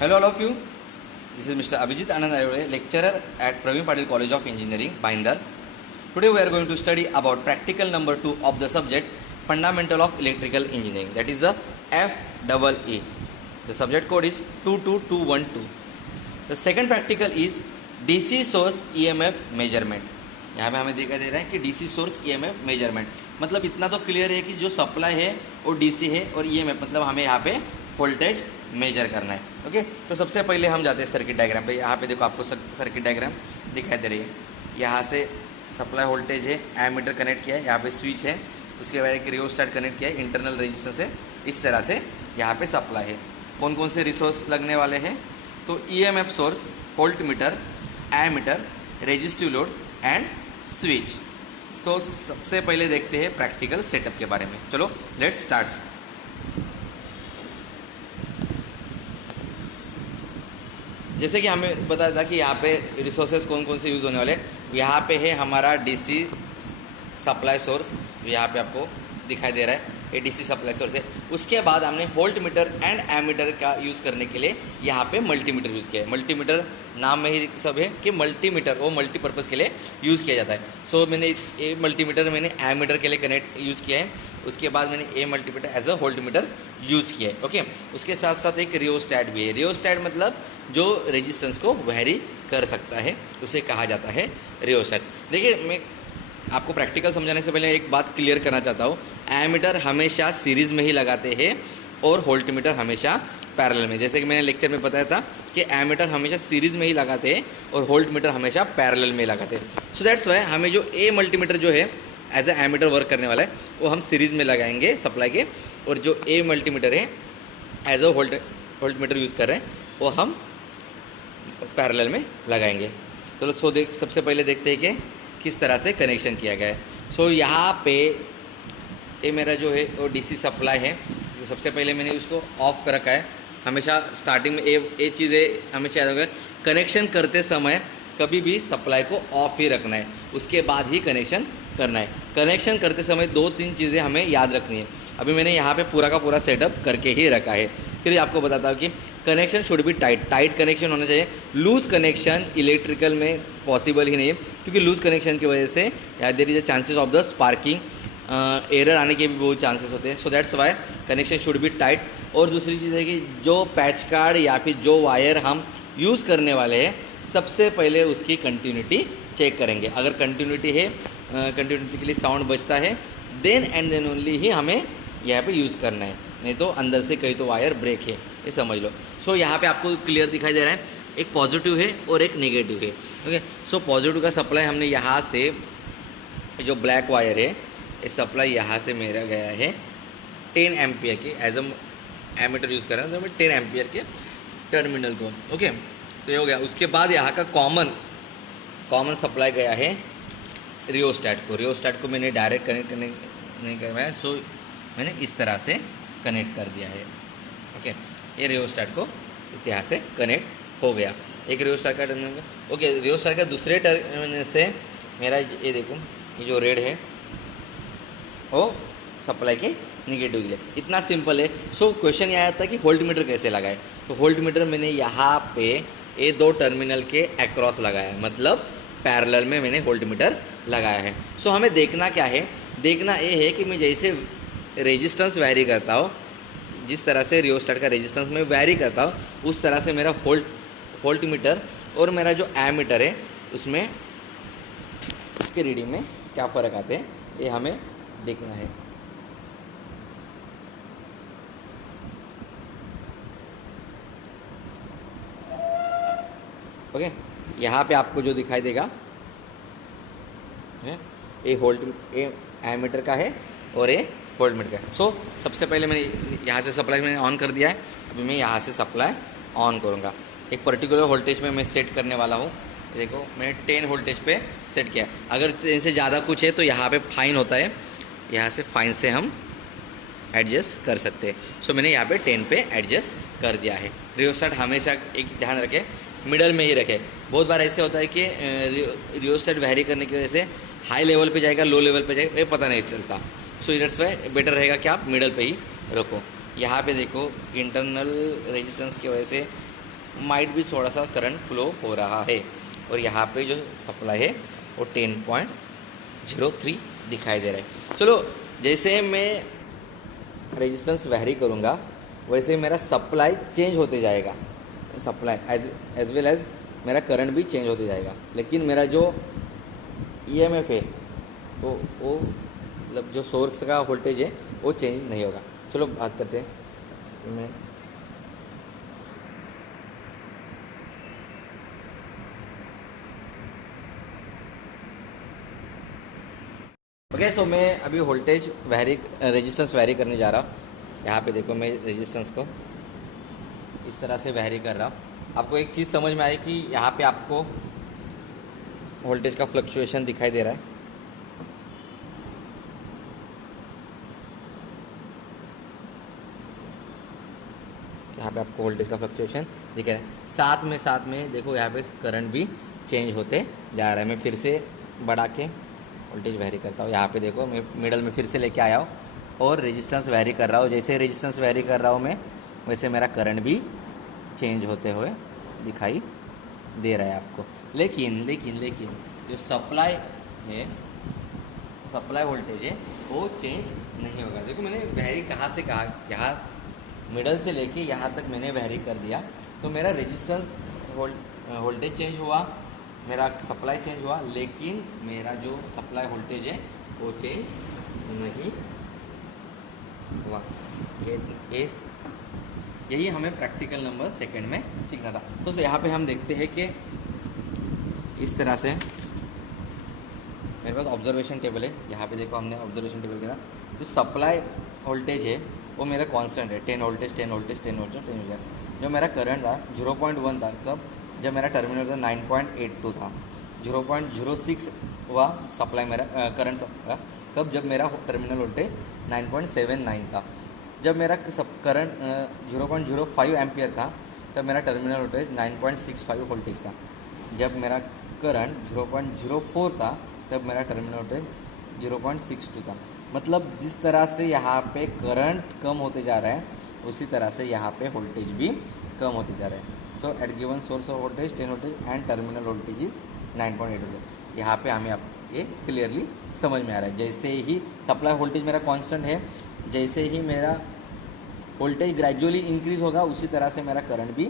Hello all of you. This is Mr. Abhijit Anand Ayode, lecturer at Praveen Patil College of Engineering, Bhayandar. Today we are going to study about practical number 2 of the subject Fundamental of Electrical Engineering. That is the FEE. The subject code is 22212. The second practical is DC source EMF measurement. यहाँ पे हमें दिखाई दे रहा है कि DC source EMF measurement, मतलब इतना तो क्लियर है कि जो सप्लाई है वो DC है और EMF मतलब हमें यहाँ पे वोल्टेज मेजर करना है। ओके, तो सबसे पहले हम जाते हैं सर्किट डायग्राम पे। यहाँ पे देखो आपको सर्किट डायग्राम दिखाई दे रही है। यहाँ से सप्लाई वोल्टेज है, एमीटर कनेक्ट किया है, यहाँ पे स्विच है, उसके बाद एक रियोस्टेट कनेक्ट किया है, इंटरनल रेजिस्टेंस है। इस तरह से यहाँ पे सप्लाई है। कौन कौन से रिसोर्स लगने वाले हैं? तो EMF source, volt meter, ammeter, resistive load and switch. तो सबसे पहले देखते हैं प्रैक्टिकल सेटअप के बारे में। चलो लेट्स स्टार्ट। जैसे कि हमें बताया था कि यहाँ पे रिसोर्सेज कौन कौन से यूज़ होने वाले। यहाँ पे है हमारा DC सप्लाई सोर्स, यहाँ पे आपको दिखाई दे रहा है, ये DC सप्लाई सोर्स है। उसके बाद हमने वोल्ट मीटर एंड एमीटर का यूज़ करने के लिए यहाँ पे मल्टीमीटर यूज़ किया है। मल्टीमीटर नाम में ही सब है कि मल्टीमीटर वो मल्टीपर्पज़ के लिए यूज़ किया जाता है। सो मैंने ये मल्टीमीटर मैंने एमीटर के लिए कनेक्ट यूज़ किया है। उसके बाद मैंने ये multimeter as a volt meter use किया है। ओके, उसके साथ साथ एक रियोस्टैट भी है। रियोस्टैट मतलब जो रेजिस्टेंस को वेरी कर सकता है उसे कहा जाता है रियोस्टैट। देखिए, मैं आपको प्रैक्टिकल समझाने से पहले एक बात क्लियर करना चाहता हूँ। एमीटर हमेशा सीरीज़ में ही लगाते हैं और वोल्ट मीटर हमेशा पैरेलल में। जैसे कि मैंने लेक्चर में बताया था कि एमीटर हमेशा सीरीज़ में ही लगाते हैं और वोल्ट मीटर हमेशा पैरेलल में लगाते हैं। सो दैट्स वाई हमें जो ए मल्टीमीटर जो है एज ए एमीटर वर्क करने वाला है वो हम सीरीज़ में लगाएंगे सप्लाई के, और जो ए मल्टीमीटर है as a volt meter use कर रहे हैं वो हम पैरेलल में लगाएंगे। तो सबसे पहले देखते हैं कि किस तरह से कनेक्शन किया गया है। सो यहाँ पे ये मेरा जो है वो DC सप्लाई है। तो सबसे पहले मैंने उसको ऑफ कर रखा है। हमेशा स्टार्टिंग में ये चीज़ें हमें याद होगा, कनेक्शन करते समय कभी भी सप्लाई को ऑफ ही रखना है, उसके बाद ही कनेक्शन करना है। कनेक्शन करते समय 2-3 चीज़ें हमें याद रखनी है। अभी मैंने यहाँ पे पूरा का पूरा सेटअप करके ही रखा है। फिर आपको बताता हूँ कि connection should be tight connection होना चाहिए। लूज़ कनेक्शन इलेक्ट्रिकल में पॉसिबल ही नहीं है, क्योंकि लूज़ कनेक्शन की वजह से there is a chances of the sparking, error आने के भी बहुत चांसेस होते हैं। So that's why connection should be tight. और दूसरी चीज़ है कि जो पैच कार्ड या फिर जो वायर हम यूज़ करने वाले हैं, सबसे पहले उसकी कंटिन्यूटी चेक करेंगे। अगर कंटिन्यूटी है, कंटिन्यूटी के लिए साउंड बजता है, देन एंड देन ओनली ही हमें यहाँ पे यूज़ करना है, नहीं तो अंदर से कहीं तो वायर ब्रेक है, ये समझ लो। सो यहाँ पे आपको क्लियर दिखाई दे रहा है, एक पॉजिटिव है और एक नेगेटिव है। ओके, सो पॉजिटिव का सप्लाई हमने यहाँ से जो ब्लैक वायर है, ये सप्लाई यहाँ से मेरा गया है 10 एम्पियर के, एज अ एमीटर यूज़ कर रहे हैं तो मैं 10 एम्पियर के टर्मिनल को। ओके, तो ये हो गया। उसके बाद यहाँ का कॉमन सप्लाई गया है रियोस्टैट को। रियोस्टैट को मैंने डायरेक्ट कनेक्ट नहीं करवाया, सो मैंने इस तरह से कनेक्ट कर दिया है। ओके, ये रियोस्टैट को इस यहाँ से कनेक्ट हो गया, एक रियोस्टैट का टर्मिनल। ओके, रियोस्टैट का दूसरे टर्मिनल से मेरा ये देखो, ये जो रेड है वो सप्लाई के निगेटिव के लिए। इतना सिंपल है। सो क्वेश्चन यह आता है कि वोल्ट मीटर कैसे लगाए। तो वोल्ट मीटर मैंने यहाँ पे ये 2 टर्मिनल के अक्रॉस लगाया है, मतलब पैरेलल में मैंने वोल्ट मीटर लगाया है। सो हमें देखना क्या है? देखना ये है कि मैं जैसे रेजिस्टेंस वैरी करता हूँ, जिस तरह से रियोस्टैट का रेजिस्टेंस में वैरी करता हूँ, उस तरह से मेरा वोल्ट मीटर और मेरा जो एमीटर है उसमें उसके रीडिंग में क्या फ़र्क आते हैं, ये हमें देखना है। ओके, यहाँ पे आपको जो दिखाई देगा ये एमीटर का है और ये वोल्ट मीटर का है। सो सबसे पहले मैंने यहाँ से सप्लाई मैंने ऑन कर दिया है। अभी मैं यहाँ से सप्लाई ऑन करूँगा। एक पर्टिकुलर वोल्टेज में मैं सेट करने वाला हूँ। देखो, मैंने 10 वोल्टेज पे सेट किया। अगर इनसे ज़्यादा कुछ है तो यहाँ पे फाइन होता है, यहाँ से फाइन से हम एडजस्ट कर सकते हैं। सो मैंने यहाँ पे 10 पे एडजस्ट कर दिया है। रियोस्टैट हमेशा एक ध्यान रखें, मिडल में ही रखें। बहुत बार ऐसे होता है कि रियोस्टैट वैरी करने की वजह से हाई लेवल पे जाएगा, लो लेवल पे जाएगा, ये पता नहीं चलता। सो दैट्स वाई बेटर रहेगा कि आप मिडल पे ही रखो। यहाँ पे देखो, इंटरनल रेजिस्टेंस की वजह से माइट भी थोड़ा सा करंट फ्लो हो रहा है। और यहाँ पे जो सप्लाई है वो 10.03 दिखाई दे रहा है। चलो जैसे मैं रेजिस्टेंस वैरी करूँगा वैसे मेरा सप्लाई चेंज होते जाएगा, सप्लाई एज वेल एज मेरा करंट भी चेंज होते जाएगा। लेकिन मेरा जो ईएमएफ है वो मतलब जो सोर्स का वोल्टेज है वो चेंज नहीं होगा। चलो बात करते हैं। मैं ओके, सो मैं अभी वोल्टेज वैरी रेजिस्टेंस वैरी करने जा रहा हूँ। यहाँ पे देखो मैं रेजिस्टेंस को इस तरह से वैरी कर रहा हूँ। आपको एक चीज़ समझ में आई कि यहाँ पे आपको वोल्टेज का फ्लक्चुएशन दिखाई दे रहा है। यहाँ पे आपको वोल्टेज का फ्लक्चुएशन दिख रहा है। साथ में देखो यहाँ पे करंट भी चेंज होते जा रहा है। मैं फिर से बढ़ा के वोल्टेज वैरी करता हूँ। यहाँ पे देखो मैं मिडल में फिर से लेके आया हूँ और रेजिस्टेंस वैरी कर रहा हूँ। जैसे रेजिस्टेंस वैरी कर रहा हूँ मैं वैसे मेरा करंट भी चेंज होते हुए दिखाई दे रहा है आपको। लेकिन जो सप्लाई है, सप्लाई वोल्टेज है वो चेंज नहीं होगा। देखो मैंने वैरी कहाँ से कहा, यहाँ मिडल से लेके यहाँ तक मैंने वैरी कर दिया तो मेरा रेजिस्टेंस वोल्टेज चेंज हुआ, मेरा सप्लाई चेंज हुआ, लेकिन मेरा जो सप्लाई वोल्टेज है वो चेंज नहीं हुआ। ये यही हमें प्रैक्टिकल नंबर सेकंड में सीखना था। तो यहाँ पे हम देखते हैं कि इस तरह से मेरे पास ऑब्जर्वेशन टेबल है। यहाँ पे देखो हमने ऑब्जर्वेशन टेबल किया, जो सप्लाई वोल्टेज है वो मेरा कांस्टेंट है 10 वोल्टेज 10 वोल्टेज 10 वोल्टेज 10 वोल्टेज। जो मेरा करंट था 0.1 था कब, जब मेरा टर्मिनल था 9.82 था। 0.06 हुआ सप्लाई मेरा करंट सप्लाई कब, जब मेरा टर्मिनल वोल्टेज 9.79 था। जब मेरा सब करंट 0.05 एम्पियर था तब मेरा टर्मिनल वोल्टेज 9.65 वोल्टेज था। जब मेरा करंट 0.04 था तब मेरा टर्मिनल वोल्टेज 0.62 था। मतलब जिस तरह से यहाँ पे करंट कम होते जा रहा है उसी तरह से यहाँ पे वोल्टेज भी कम होते जा रहा है। So at given source of voltage 10 voltage and terminal voltage is 9.8 voltage. यहाँ पे हमें ये क्लियरली समझ में आ रहा है। जैसे ही सप्लाई वोल्टेज मेरा कांस्टेंट है, जैसे ही मेरा वोल्टेज ग्रेजुअली इंक्रीज होगा उसी तरह से मेरा करंट भी